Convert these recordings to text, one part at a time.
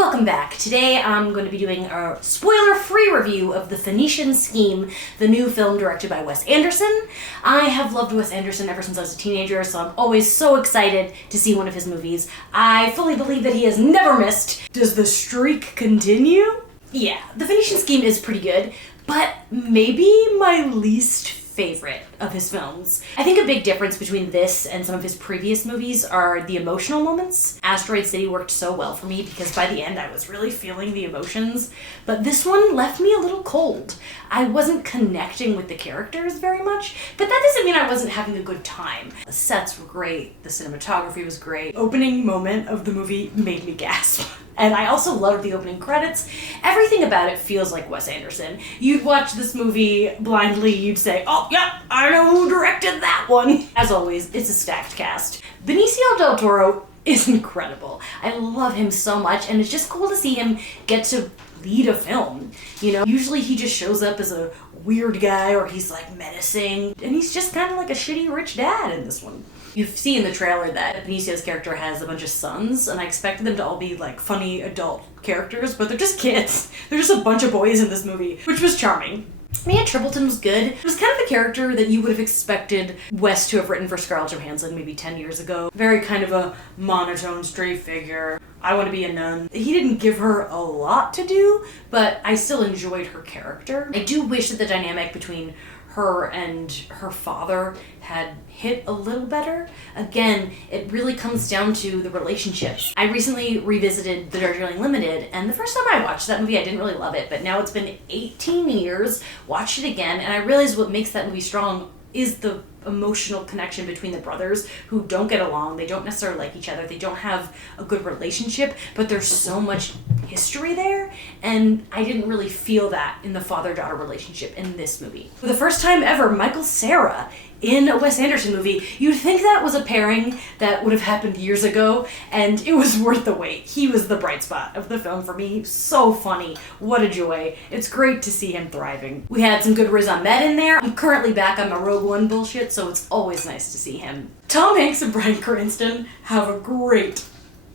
Welcome back. Today I'm going to be doing a spoiler-free review of The Phoenician Scheme, the new film directed by Wes Anderson. I have loved Wes Anderson ever since I was a teenager, so I'm always so excited to see one of his movies. I fully believe that he has never missed. Does the streak continue? Yeah, The Phoenician Scheme is pretty good, but maybe my least favorite of his films. I think a big difference between this and some of his previous movies are the emotional moments. Asteroid City worked so well for me because by the end I was really feeling the emotions, but this one left me a little cold. I wasn't connecting with the characters very much, but that doesn't mean I wasn't having a good time. The sets were great, the cinematography was great. Opening moment of the movie made me gasp. And I also loved the opening credits. Everything about it feels like Wes Anderson. You'd watch this movie blindly, you'd say, oh, yeah, I know who directed that one. As always, it's a stacked cast. Benicio del Toro is incredible. I love him so much, and it's just cool to see him get to lead a film. You know, usually he just shows up as a weird guy or he's like menacing, and he's just kind of like a shitty rich dad in this one. You see in the trailer that Benicio's character has a bunch of sons, and I expected them to all be like funny adult characters, but they're just kids. They're just a bunch of boys in this movie, which was charming. Mia Trippleton was good. It was kind of the character that you would have expected Wes to have written for Scarlett Johansson maybe 10 years ago. Very kind of a monotone, straight figure. I want to be a nun. He didn't give her a lot to do, but I still enjoyed her character. I do wish that the dynamic between her and her father had hit a little better. Again, it really comes down to the relationships. I recently revisited The Darjeeling Limited, and the first time I watched that movie I didn't really love it, but now it's been 18 years, watched it again, and I realized what makes that movie strong is the emotional connection between the brothers who don't get along, they don't necessarily like each other, they don't have a good relationship, but there's so much history there, and I didn't really feel that in the father-daughter relationship in this movie. For the first time ever, Michael Cera in a Wes Anderson movie. You'd think that was a pairing that would have happened years ago, and it was worth the wait. He was the bright spot of the film for me. So funny. What a joy. It's great to see him thriving. We had some good Riz Ahmed in there. I'm currently back on my Rogue One bullshit, so it's always nice to see him. Tom Hanks and Bryan Cranston have a great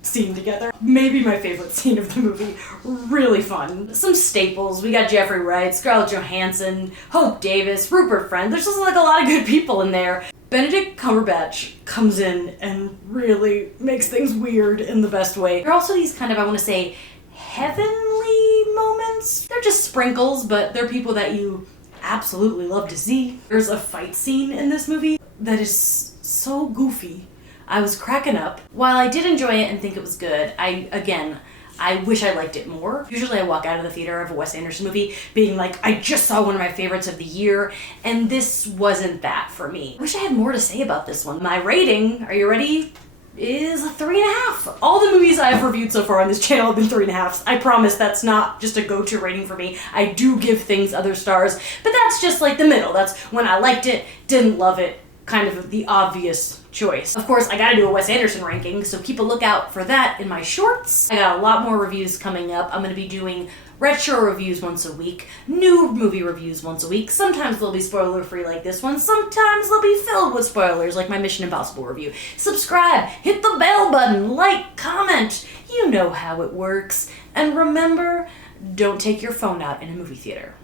scene together. Maybe my favorite scene of the movie. Really fun. Some staples. We got Jeffrey Wright, Scarlett Johansson, Hope Davis, Rupert Friend. There's just like a lot of good people in there. Benedict Cumberbatch comes in and really makes things weird in the best way. There are also these kind of, I want to say, heavenly moments. They're just sprinkles, but they're people that you absolutely love to see. There's a fight scene in this movie that is so goofy. I was cracking up. While I did enjoy it and think it was good, I wish I liked it more. Usually I walk out of the theater of a Wes Anderson movie being like, I just saw one of my favorites of the year, and this wasn't that for me. I wish I had more to say about this one. My rating, are you ready? Is a 3.5. All the movies I've reviewed so far on this channel have been 3.5s. I promise that's not just a go-to rating for me. I do give things other stars, but that's just like the middle. That's when I liked it, didn't love it, kind of the obvious choice. Of course, I gotta do a Wes Anderson ranking, so keep a lookout for that in my shorts. I got a lot more reviews coming up. I'm gonna be doing retro reviews once a week, new movie reviews once a week. Sometimes they'll be spoiler-free like this one. Sometimes they'll be filled with spoilers like my Mission Impossible review. Subscribe, hit the bell button, like, comment. You know how it works. And remember, don't take your phone out in a movie theater.